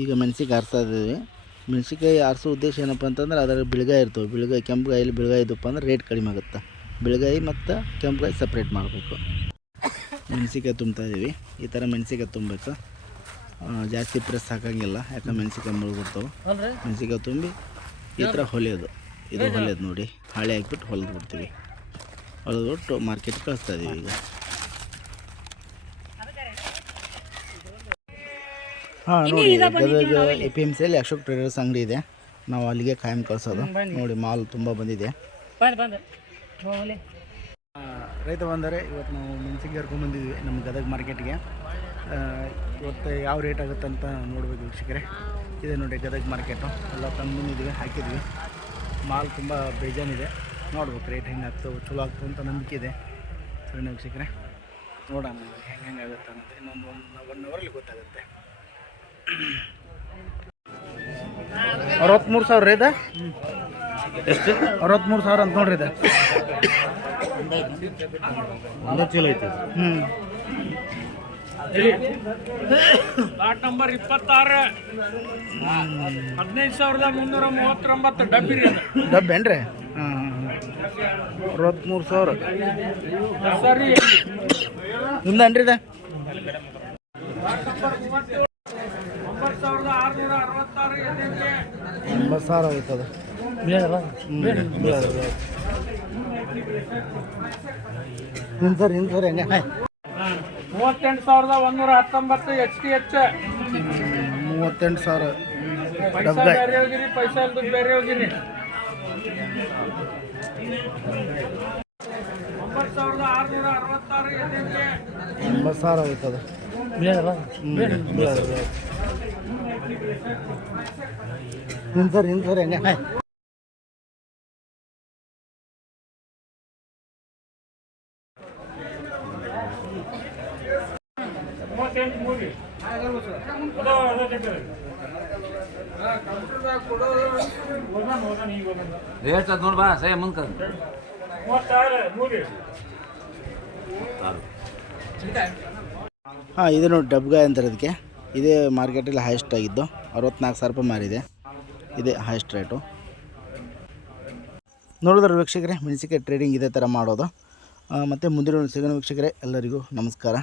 ಈಗ ಮೆಣಸಿಗೆ ಆರಿಸ್ತಾ ಇದ್ದೀವಿ. ಮೆಣಸಿಕಾಯಿ ಆರಿಸೋ ಉದ್ದೇಶ ಏನಪ್ಪ ಅಂತಂದ್ರೆ ಅದರ ಬಿಳ್ಗಾಯಿ ಇರ್ತವೆ. ಬಿಳ್ಗಾಯಿ ಕೆಂಪುಗಾಯಲ್ಲಿ ಬಿಳ್ಗಾಯಿ ಇದ್ದಪ್ಪ ಅಂದ್ರೆ ರೇಟ್ ಕಡಿಮೆ ಆಗುತ್ತೆ. ಬಿಳ್ಗಾಯಿ ಮತ್ತು ಕೆಂಪುಗಾಯಿ ಸಪ್ರೇಟ್ ಮಾಡಬೇಕು. ಮೆಣಸಿಕಾಯಿ ತುಂಬ್ತಾಯಿದ್ದೀವಿ. ಈ ಥರ ಮೆಣಸಿಕಾಯಿ ತುಂಬಬೇಕು. ಜಾಸ್ತಿ ಪ್ರೆಸ್ ಹಾಕೋಂಗಿಲ್ಲ, ಯಾಕಂದ್ರೆ ಮೆಣಸಿಕಾಯಿ ಮುಳುಗ್ಬಿಡ್ತಾವೆ. ಮೆಣಸಿಕಾಯಿ ತುಂಬಿ ಈ ಥರ ಹೊಲಿಯೋದು. ಇದು ಹೊಲಿಯೋದು ನೋಡಿ, ಹಾಳೆ ಹಾಕ್ಬಿಟ್ಟು ಹೊಲಿದು ಬಿಡ್ತೀವಿ. ಹೊಲಿದ್ಬಿಟ್ಟು ಮಾರ್ಕೆಟ್ ಕಳಿಸ್ತಾ ಇದ್ದೀವಿ. ಈಗ ನೋಡಿ, ಗದಗ APMC ಅಶೋಕ್ ಟ್ರೇಡರ್ಸ್ ಅಂಗಡಿ ಇದೆ. ನಾವು ಅಲ್ಲಿಗೆ ಕಾಯಂ ಕಳಿಸೋದು. ನೋಡಿ, ಮಾಲ್ ತುಂಬ ಬಂದಿದೆ. ರೈತ ಬಂದರೆ ಇವತ್ತು ನಾವು ಮೆಣಸಿನ್ಕಾಯಿ ಕರ್ಕೊಂಡ್ಬಂದಿದ್ವಿ ನಮ್ಮ ಗದಗ ಮಾರ್ಕೆಟ್ಗೆ. ಇವತ್ತು ಯಾವ ರೇಟ್ ಆಗುತ್ತೆ ಅಂತ ನೋಡ್ಬೇಕು ವೀಕ್ಷಕರೇ. ಇದೆ ನೋಡಿ ಗದಗ ಮಾರ್ಕೆಟು. ಎಲ್ಲ ತಂದು ಬಂದಿದ್ವಿ, ಹಾಕಿದ್ವಿ. ಮಾಲ್ ತುಂಬ ಬೇಜಾನಿದೆ. ನೋಡ್ಬೇಕು ರೇಟ್ ಹೆಂಗೆ ಆಗ್ತವೆ, ಚಲೋ ಆಗ್ತವೆ ಅಂತ ನಂಬಿಕೆ ಇದೆ. ಸರಿ ವೀಕ್ಷಕರೇ, ನೋಡೋಣ ಹೆಂಗೆ ಆಗುತ್ತೆ ಅಂತ. ಇನ್ನೊಂದು 1 ಅವರಲ್ಲಿ ಗೊತ್ತಾಗುತ್ತೆ. 63,000 ಇದೆ. ಎಷ್ಟು? 63,000 ಅಂತ ನೋಡ್ರಿ. ಇದೆ ಒಂದು ಚಲೋ ಐತೆ. ಲಾಟ್ ನಂಬರ್ 26 15,339 ಡಬ್ಬಿ ರೀ. ಡಬ್ಬಿ ಏನ್ರಿ? 63,000 ಸರಿ. ನಿಮ್ದೇನ್ರಿ ಇದೆ? 9,666 ಆಯ್ತದ. ಸರ್ ಹೆಂಗೆ? 38,119 HTH. 38,000 ಪೈಸಾ ಬೇರೆ ಹೋಗಿರಿ, ಪೈಸಾ ಇಲ್ದು ಬೇರೆ ಹೋಗಿರಿ. 9,666 9,000 ಆಯ್ತದ. ಸರ್ ಹೆಂಗೆ? 38 ನೋಡ್ ಬಾ ಸೇ ಮುಂಕ. ಇದು ನೋಡಿ ಡಬ್ಗಾಯಿ ಅಂತಾರೆ ಇದಕ್ಕೆ. ಇದೇ ಮಾರ್ಕೆಟಲ್ಲಿ ಹೈಯೆಸ್ಟ್ ಆಗಿದ್ದು. 64,000 ರೂಪಾಯಿ ಮಾರಿದೆ. ಇದೇ ಹೈಯೆಸ್ಟ್ ರೇಟು. ನೋಡಿದ್ರೆ ವೀಕ್ಷಕರೇ, ಮೆಣಸಿನಕಾಯಿ ಟ್ರೇಡಿಂಗ್ ಇದೇ ಥರ ಮಾಡೋದು. ಮತ್ತು ಮುಂದಿನ ಸಿಗೋಣ ವೀಕ್ಷಕರೇ. ಎಲ್ಲರಿಗೂ ನಮಸ್ಕಾರ.